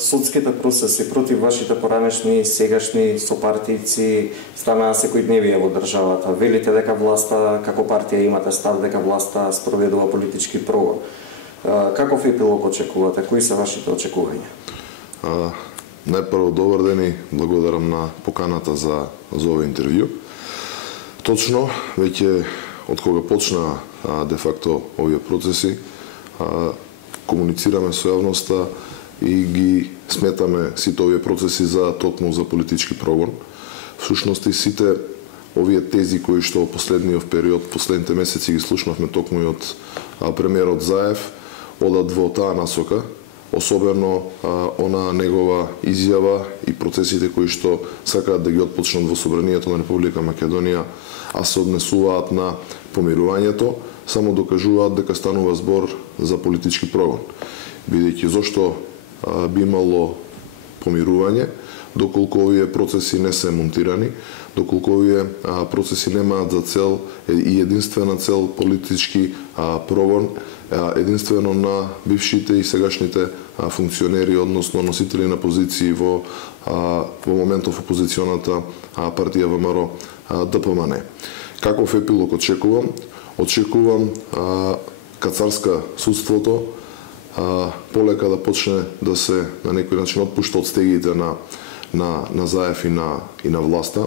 Судските процеси против вашите поранешни сегашни сопартијци станаа секојдневие во државата. Велите дека власта, како партија имате став дека власта спроведува политички прогон. Каков епилог очекувате? Кои се вашите очекувања? Најпрво, добар ден и благодарам на поканата за овој интервју. Точно, веќе од кога почна де факто овие процеси, комуницираме со јавноста и ги сметаме сите овие процеси за токму за политички прогон. Всушност и сите овие тези кои што последниот период, последните месеци ги слушнавме токму и од премиерот Заев, одат во таа насока, особено она негова изјава и процесите кои што сакаат да ги отпочнат во Собранието на Република Македонија, а се однесуваат на помирувањето, само докажуваат дека станува збор за политички прогон. Бидејќи зошто би имало помирување, доколку овие процеси не се монтирани, доколку овие процеси немаат за цел и единствена цел политички прогон, единствено на бившите и сегашните функционери, односно носители на позиции во моментов опозиционата партија ВМРО ДПМН. Каков епилог очекувам? Очекувам кацарска судството полека да почне да се на некој начин отпушта од стегите на Заев и на власта.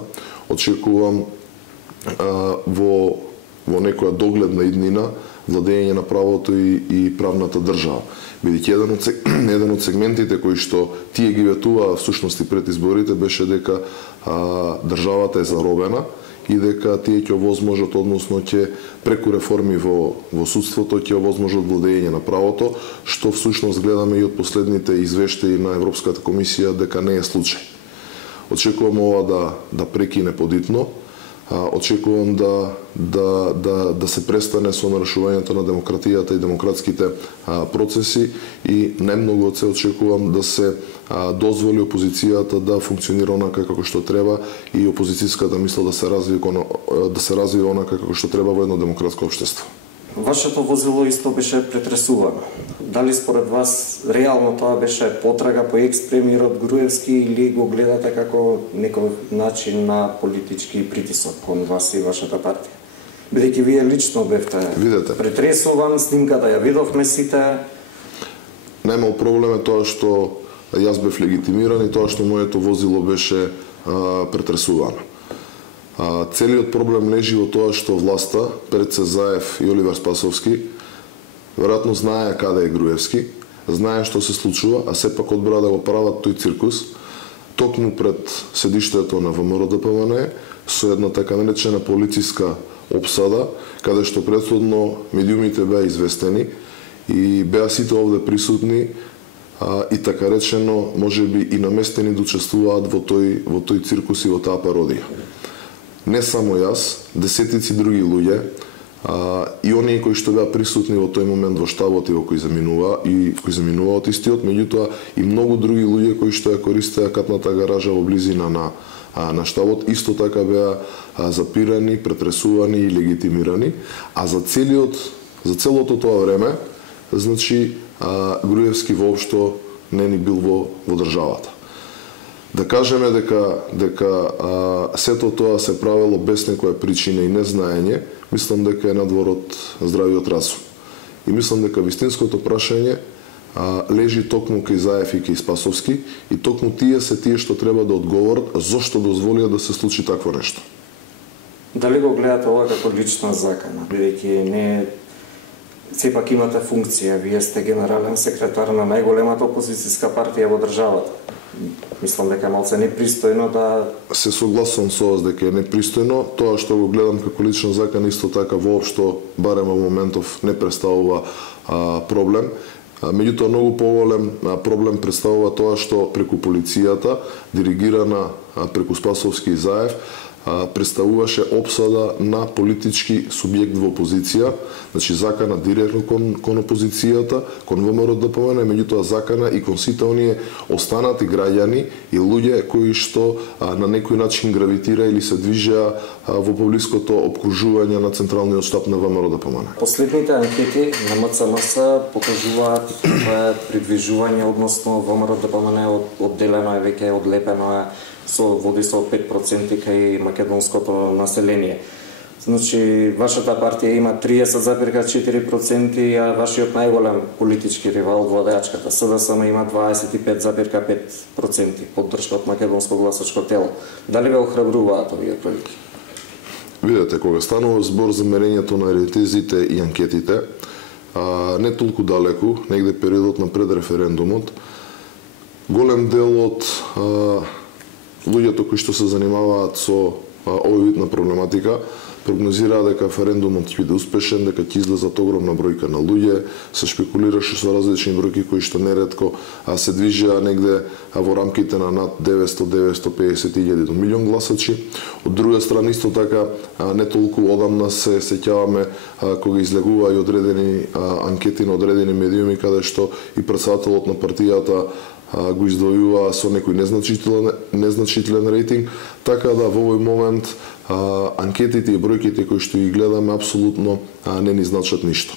Очекувам во некоја догледна иднина владење на правото и правната држава. Бидејќи еден од сегментите кои што тие ги ветуваа всушност и пред изборите беше дека државата е заробена и дека тие ќе овозможат, односно ќе преку реформи во судството ќе овозможат владење на правото, што всушност гледаме и од последните извештаи на Европската комисија дека не е случај. Очекувам ова да прекине подитно. Очекувам да се престане со нарушувањето на демократијата и демократските процеси и најмногу од се очекувам да се дозволи опозицијата да функционира онака како што треба и опозицијската мисла да се развива онака како што треба во едно демократско општество. Вашето возило исто беше претресувано. Дали според вас реално тоа беше потрага по екс-премиерот Груевски или го гледате како некој начин на политички притисок кон вас и вашата партија? Бидејќи вие лично бевте претресуван, снимката ја видовме сите. Немал проблем е тоа што јас бев легитимиран и тоа што моето возило беше претресувано. Целиот проблем лежи во тоа што власта, пред се Заев и Оливер Спасовски, веројатно знае каде е Груевски, знае што се случува, а сепак одбра да го прават тој циркус, токму пред седиштето на ВМРО ДПМН, со една така наречена полициска опсада, каде што претходно медиумите беа известени и беа сите овде присутни и така речено, можеби и наместени да учествуваат во тој циркус и во таа пародија. Не само јас, десетици други луѓе и оние кои што беа присутни во тој момент во штабот и кои заминува од истиот, меѓутоа и многу други луѓе кои што ја користеа катната гаража во близина на штабот, исто така беа запирани, претресувани и легитимирани, а за целото тоа време, значи Груевски воопшто не ни бил во државата. Да кажеме дека сето тоа се правело без некоја причина и незнаење, мислам дека е надвор од здравиот разум. И мислам дека вистинското прашање лежи токму кај Заев и кај Спасовски и токму тие се тие што треба да одговорат зошто дозволија да се случи такво нешто. Дали го гледате ова како лична закана, бидејќи не сепак имате функција, вие сте генерален секретар на најголемата опозицијска партија во државата. Мислам дека малце непристојно да... Се согласувам со вас дека е непристојно. Тоа што го гледам како лична закана исто така воопшто, барем во моментов, не представува проблем. Меѓутоа, многу поголем проблем представува тоа што преку полицијата, диригирана преку Спасовски и Заев, представуваше опсада на политички субјект во опозиција, значи закана директно кон опозицијата, кон ВМРО-ДПМН, меѓутоа закана и кон сите оние останати граѓани и луѓе кои што на некој начин гравитира или се движеа во поблиското опкружување на централниот штаб на ВМРО-ДПМН. Последните анкети на МЦМС покажуваат придвижување, односно ВМРО-ДПМН одделено е веќе, одлепено е, води со 5% кај македонското население. Значи, вашата партија има 30,4%, а вашиот најголем политички ривал, владеачката СДСМ, има 25,5% поддршка од македонско гласачко тело. Дали ве охрабруваат овие бројки? Видете, кога станува збор за мерењето на ретезите и анкетите, не толку далеку, негде периодот на пред референдумот, голем дел од луѓето кои што се занимаваат со овој вид на проблематика прогнозираа дека референдумот ќе биде успешен, дека ќе излезат огромна бројка на луѓе, се шпекулираше со различни бројки кои што неретко се движеа негде во рамките на над 900-950 илјади до милион гласачи. Од друга страна, исто така, не толку одамна се сеќаваме кога излегува и одредени анкети на одредени медиуми каде што и претседателот на партијата го издвојува со некој незначителен рейтинг, така да во овој момент анкетите и бројките кои што ги гледаме апсолутно не ни значат ништо.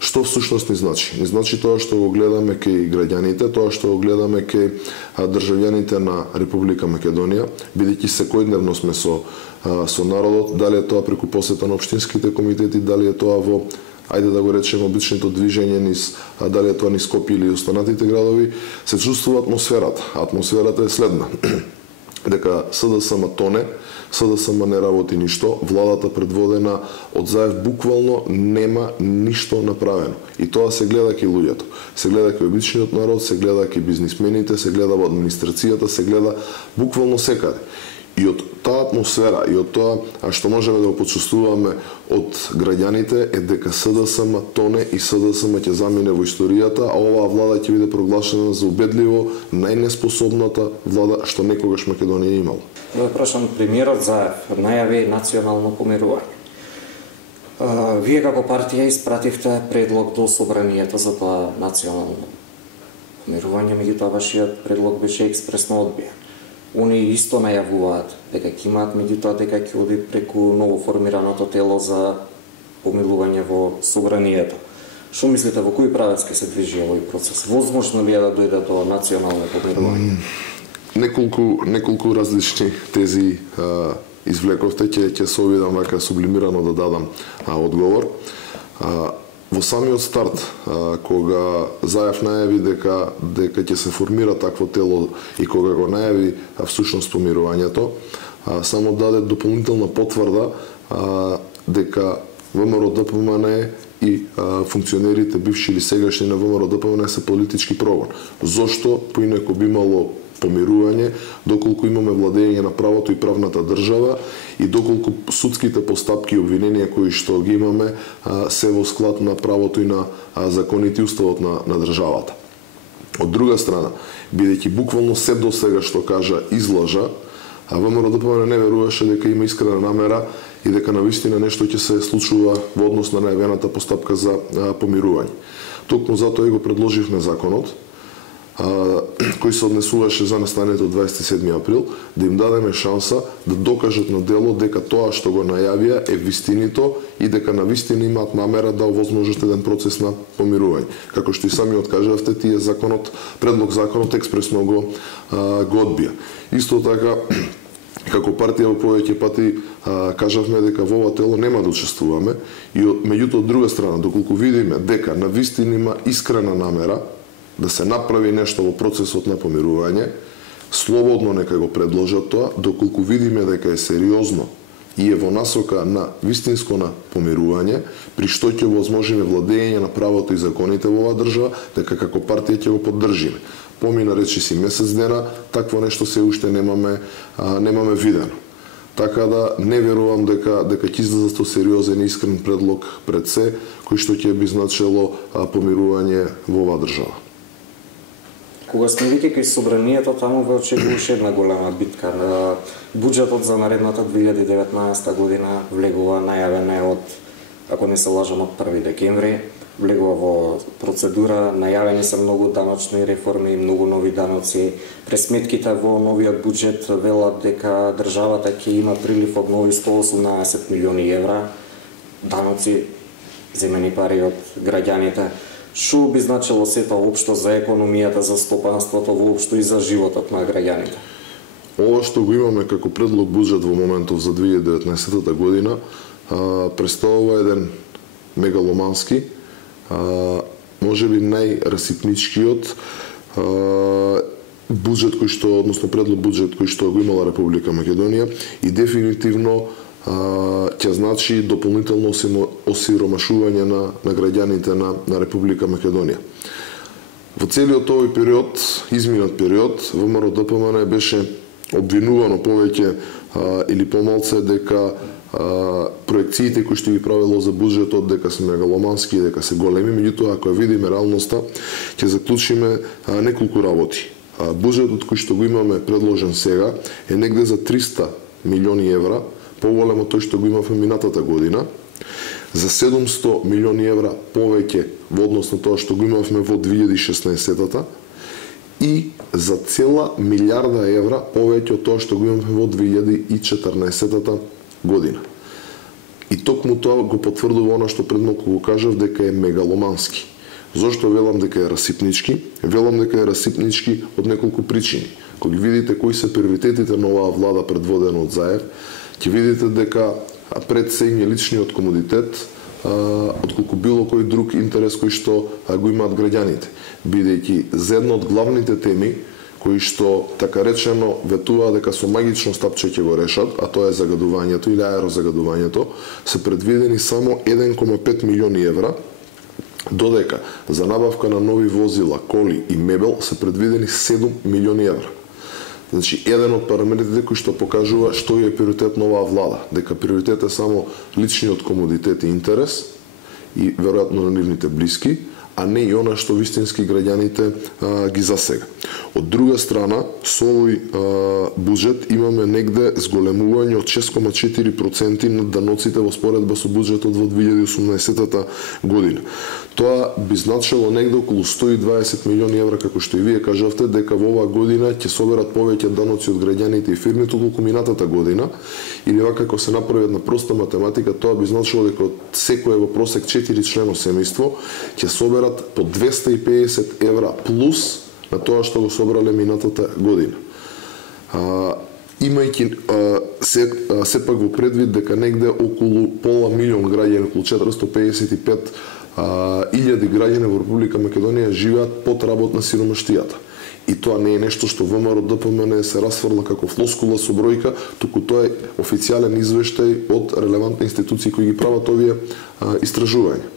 Што всушност ни значи? Ни значи тоа што го гледаме кај граѓаните, тоа што го гледаме кај државјаните на Република Македонија, бидејќи секојдневно сме со народот, дали е тоа преку посета на општинските комитети, дали е тоа во ајде да го речеме обичното движење низ, дали е тоа низ Скопје или останатите градови, се чувствува атмосферата. Атмосферата е следна. Дека СДСМ тоне, СДСМ не работи ништо, владата предводена од Заев буквално нема ништо направено. И тоа се гледа кај луѓето. Се гледа кај обичниот народ, се гледа кај бизнисмените, се гледа во администрацијата, се гледа буквално секаде. И од таа атмосфера и од тоа што можеме да го почувствуваме од граѓаните е дека СДСМ тоне и СДСМ ќе замине во историјата, а оваа влада ќе биде проглашена за убедливо најнеспособната влада што некогаш Македонија имала. Ве прашам, премиерот Заев најави национално помирување. Вие како партија испративте предлог до собранието за тоа национално помирување, меѓутоа вашиот предлог беше експресно одбиен. Они исто најавуваат дека ќе имаат, меѓутоа дека ќе оди преку ново формираното тело за помилување во собранието. Што мислите, во кој правец ќе се движи овој процес? Возможно ли е да дојде до национално помирување? Неколку различни тези извлековте, ќе се обидам вака сублимирано да дадам одговор. Во самиот старт, кога Заев најави дека ќе се формира такво тело и кога го најави всушност помирувањето, само даде дополнителна потврда дека ВМРО-ДПМН и функционерите бивши или сегашни на ВМРО-ДПМН се политички прогон. Зошто поинако би имало помирување, доколку имаме владење на правото и правната држава и доколку судските постапки и обвиненија кои што ги имаме се во склад на правото и на законите и уставот на државата. Од друга страна, бидејќи буквално се до сега што кажа излажа, ВМРО-ДПМН не веруваше дека има искрена намера и дека навистина нешто ќе се случува во однос на најавената постапка за помирување. Токму затоа и го предложивме законот, кој се однесуваше за настането 27 април, да им дадеме шанса да докажат на дело дека тоа што го најавија е вистинито и дека навистина имаат намера да овозможат еден процес на помирување. Како што и сами откажавте, тие предлог законот експресно го одбија. Исто така, како партија во повеќе пати кажавме дека во ова тело нема да учествуваме и меѓутоа од друга страна, доколку видиме дека навистина има искрена намера да се направи нешто во процесот на помирување, слободно нека го предложат тоа, доколку видиме дека е сериозно и е во насока на вистинско на помирување, при што ќе возможиме владење на правото и законите во оваа држава, дека како партија ќе го поддржиме. Помина речиси месец дена, такво нешто се уште немаме видено. Така да не верувам дека ќе излезат со сериозен и искрен предлог пред се, кој што ќе би значело помирување во оваа држава. Кога сме веќе кај собранието, таму ве очекуваше една голема битка. Буџетот за наредната 2019 година влегува, најавен е од, ако не се лажам, од 1 декември, влегува во процедура, најавени се многу даночни реформи, многу нови даноци. Пресметките во новиот буџет велат дека државата ќе има прилив од нови 118 милиони евра, даноци, земени пари од граѓаните. Што би значило сето општо за економијата, за стопанството воопшто и за животот на граѓаните? Ова што го имаме како предлог буџет во моментов за 2019 година представува еден мегаломански, можеби најрасипничкиот буџет кој што, односно предлог буџет кој што го имала Република Македонија и дефинитивно ќе значи дополнително осиромашување на граѓаните на Република Македонија. Во целиот овој период, изминат период, ВМРО-ДПМН беше обвинувано повеќе или помалце дека проекциите кои што ги правело за буџетот дека се мегаломански, дека се големи, меѓутоа ако ја видиме реалноста, ќе заклучиме неколку работи. Буџетот кој што го имаме предложен сега е негде за 300 милиони евра, поголем од тој што го имавме минатата година, за 700 милиони евра повеќе во однос на тоа што го имавме во 2016-та и за цела милиарда евра повеќе од тоа што го имавме во 2014-та година. И токму тоа го потврдува она што пред малку го кажав дека е мегаломански. Зошто велам дека е расипнички? Велам дека е расипнички од неколку причини. Кога видите кои се приоритетите на оваа влада предводена од Заев, ќе видите дека пред се е личниот комодитет, отколку било кој друг интерес кој што го имаат граѓаните. Бидејќи за една од главните теми кои што така речено ветуваа дека со магично стапче ќе го решат, а тоа е загадувањето или аерозагадувањето, се предвидени само 1,5 милиони евра, додека за набавка на нови возила, коли и мебел се предвидени 7 милиони евра. Значи, еден од параметрите кои што покажува што е приоритет на оваа влада, дека приоритет е само личниот комодитет и интерес и веројатно на нивните блиски, а не и она што вистински граѓаните ги засега. Од друга страна, со овој буџет имаме негде зголемување од 6,4% на даноците во споредба со буџетот во 2018 година. Тоа би значило негде околу 120 милиони евра, како што и вие кажавте, дека во оваа година ќе соберат повеќе даноци од граѓаните и фирмите отколку минатата година. Или вака како се направи една проста математика, тоа би значило дека од секое во просек 4 члено семејство ќе соберат по 250 евра плюс на тоа што го собрале минатата година. Имајќи сепак во предвид дека негде околу пола милион граѓани, околу 455 илјади граѓани во Република Македонија живеат под работна сиромаштијата. И тоа не е нешто што ВМРО-ДПМН се расфрла како флоскула со бројка, туку тоа е официјален извештај од релевантни институции кои ги прават овие истражувања.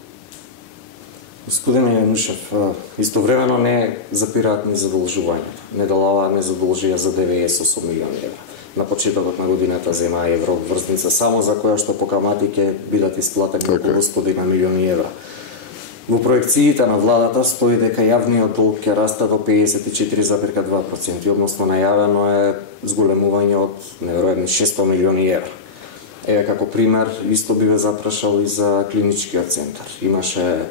Господине Јанушев, истовремено не запираат ни задолжувањата. Не далава не задолжија за 98 милиони евра. На почетокот на годината зема евроврзница, само за која што по камати ќе бидат исплатени околу 100 милиони евра. Во проекциите на владата стои дека јавниот долг ќе расте до 54,2%, односно најавено е зголемување од неверојатни 600 милиони евра. Еве како пример, исто би ве запрашал и за клиничкиот центар. Имаше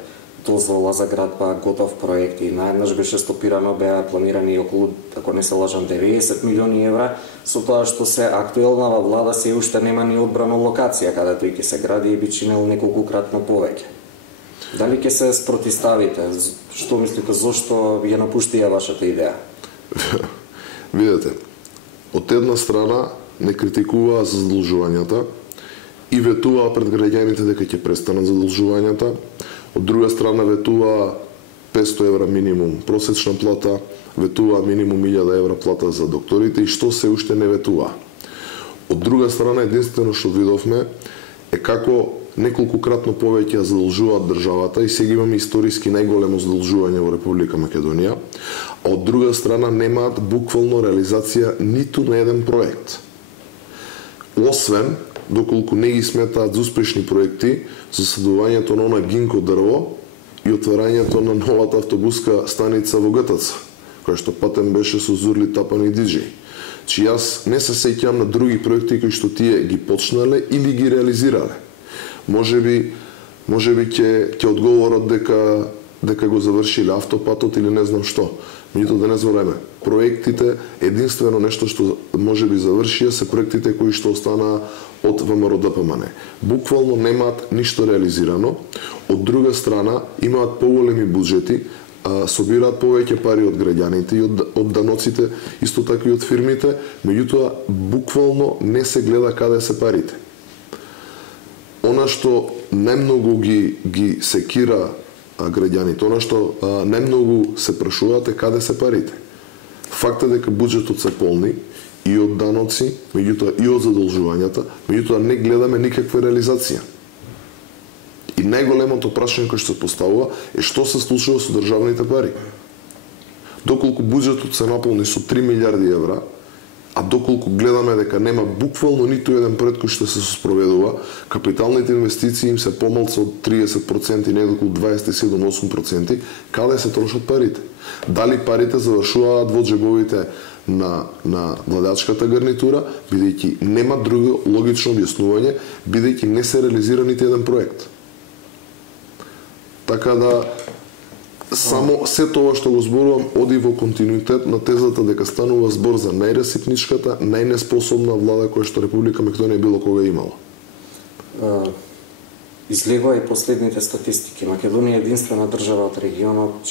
дозвола за градба, готов проект и наеднаш беше стопирано, беа планирани околу, ако не се лажам, 90 милиони евра, со тоа што се актуелнава влада се уште нема ни одбрана локација каде тој ќе се гради и би чинел неколкукратно повеќе. Дали ќе се спротиставите? Што мислите, зошто ја напуштија вашата идеја? Видете, од една страна не критикуваа за задолжувањата и ветуваа пред граѓаните дека ќе престанат задолжувањата. Од друга страна ветуваа 500 евра минимум просечна плата, ветуваа минимум 1000 евра плата за докторите и што се уште не ветуваа. Од друга страна, единствено што видовме е како неколкукратно повеќе задолжуваат државата и сега имаме историски најголемо задолжување во Република Македонија, а од друга страна немаат буквално реализација ниту на еден проект. Освен доколку не ги сметаат за успешни проекти за садувањето на гинко дрво и отварањето на новата автобуска станица во ГТЦ, која што патем беше со Зурли Тапан и Диджей. Чи јас не се сеќам на други проекти кои што тие ги почнале или ги реализирале. Можеби ќе одговорат дека го завршиле автопатот или не знам што. Меѓутоа да не забораваме, проектите единствено нешто што можеби завршија се проектите кои што останаа од ВМРО ДПМН. Буквално немаат ништо реализирано. Од друга страна имаат поголеми буџети, собираат повеќе пари од граѓаните и од даноците, исто така и од фирмите, меѓутоа буквално не се гледа каде се парите. Она што најмногу ги секира граѓаните, она што најмногу се прашуваат е каде се парите. Факт е дека буџетот се полни и од даноци, меѓутоа и од задолжувањата, меѓутоа не гледаме никаква реализација. И најголемото прашање кое што се поставува е што се случува со државните пари. Доколку буџетот се наполни со 3 милиарди евра, а доколку гледаме дека нема буквално ниту еден проект кој што се спроведува, капиталните инвестиции им се помалку од 30% и неколку 27-8%, каде се трошат парите? Дали парите завршуваат во џебовите на владачката гарнитура, бидејќи нема друго логично објаснување, бидејќи не се реализира нити еден проект. Така да само се тоа што го зборувам оди во континуитет на тезата дека станува збор за најрасипничката, најнеспособна влада која што Република Македонија било кога имала. Излегува и последните статистики. Македонија е единствена држава од регионот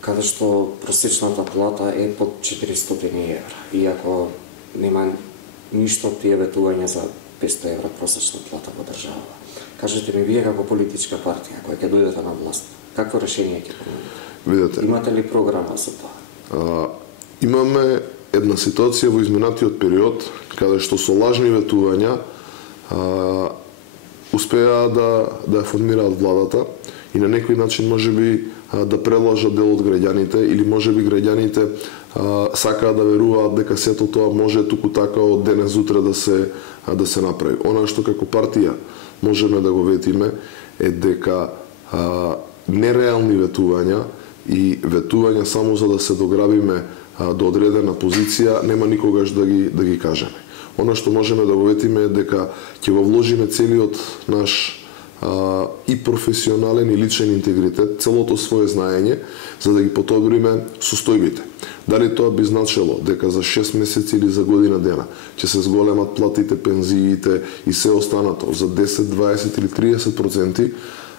каде што просечната плата е под 400 евра. Иако нема ништо тие ветувања за 500 евра просечна плата во државата. Кажете ми вие како политичка партија која ќе дојдете на власт, какво решение ќе понудите? Видете. Имате ли програма за тоа? Имаме една ситуација во изминатиот период каде што со лажни ветувања успеа да формираат владата и на некој начин можеби да прелажат дел од граѓаните или можеби граѓаните сакаат да веруваат дека сето тоа може туку така од денес утре да се направи. Она што како партија можеме да го ветиме е дека нереални ветувања и ветувања само за да се дограбиме до одредена позиција нема никогаш да ги кажеме. Она што можеме да го ветиме е дека ќе го вложиме целиот наш и професионален и личен интегритет, целото свое знаење, за да ги подобриме состојбите. Дали тоа би значило дека за 6 месеци или за година дена ќе се зголемат платите, пензиите и се останато за 10, 20 или 30%,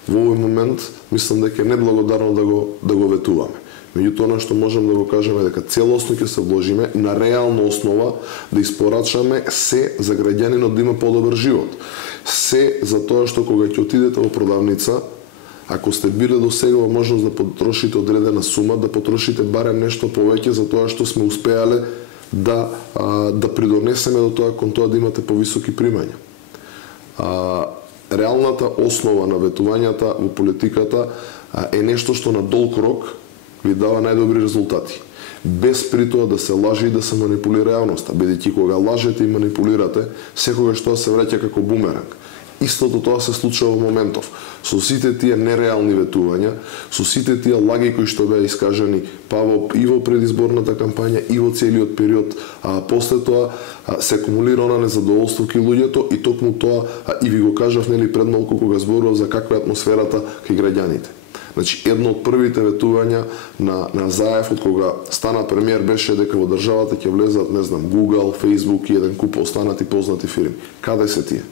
во овој момент мислам дека е неблагодарно да го ветуваме. Меѓутоа, она што можем да го кажеме дека целосно ќе се вложиме на реална основа да испорачаме се за граѓанинот да има подобар живот. Се за тоа што кога ќе отидете во продавница, ако сте биле до сега во можност да потрошите одредена сума, да потрошите барем нешто повеќе за тоа што сме успеале да придонесеме до тоа кон тоа да имате повисоки примања. Реалната основа на ветувањата во политиката е нешто што на долг рок ви дава најдобри резултати. Без при тоа да се лаже и да се манипулира јавноста, бидејќи кога лажете и манипулирате, секогаш тоа се враќа како бумеранг. Истото тоа се случува во моментов. Со сите тие нереални ветувања, со сите тие лаги кои што беа искажани и во предизборната кампања и во целиот период, после тоа се акумулира она незадоволство кај луѓето и токму тоа и ви го кажав пред малку кога зборував за каква е атмосферата кај граѓаните. Значи, едно од првите ветувања на Заев од кога стана премиер беше дека во државата ќе влезат, не знам, Google, Facebook и еден куп останати познати фирми. Каде се тие?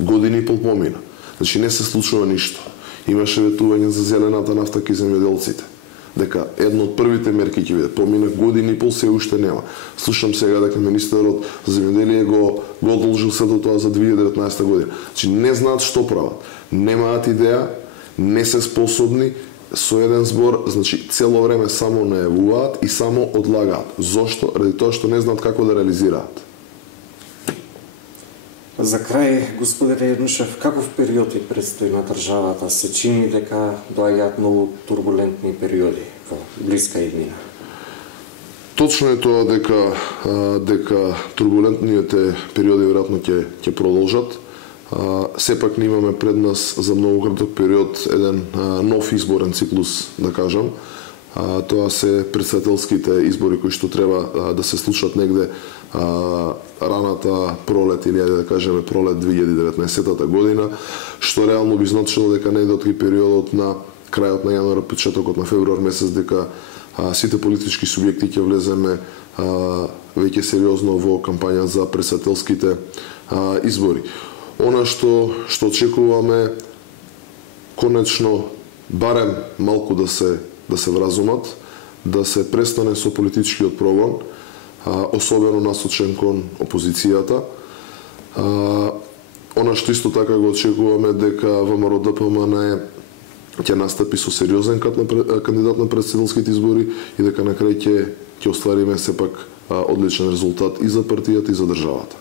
Години и пол помина. Значи, не се случува ништо. Имаше ветување за зелената нафта кај земјоделците. Дека едно од првите мерки ќе биде. Помина години и пол, се уште нема. Слушам сега дека министерот за земјоделие го одолжил сето тоа за 2019 година. Значи, не знаат што прават. Немаат идеја, не се способни, со еден збор, значи цело време само најавуваат и само одлагаат. Зошто? Ради тоа што не знаат како да реализираат. За крај, господине Јанушев, каков период ви предстои на државата? Се чини дека доаѓаат многу турбулентни периоди во блиска иднина. Точно е тоа дека турбулентните периоди веројатно ќе продолжат. Сепак не имаме пред нас за многу краток период еден нов изборен циклус, да кажам. Тоа се претседателските избори кои што треба да се случат негде раната пролет или да кажеме пролет 2019 година, што реално би значило дека недотки периодот на крајот на јануар, почетокот на февруар месец, дека сите политички субјекти ќе влеземе веќе сериозно во кампања за претседателските избори. Она што очекуваме конечно барем малку да се вразумат, да се престане со политичкиот прогон, особено насочен кон опозицијата. Она што исто така го очекуваме дека ВМРО-ДПМН ќе настапи со сериозен кандидат на претседателските избори и дека на крај ќе оствариме сепак одличен резултат и за партијата и за државата.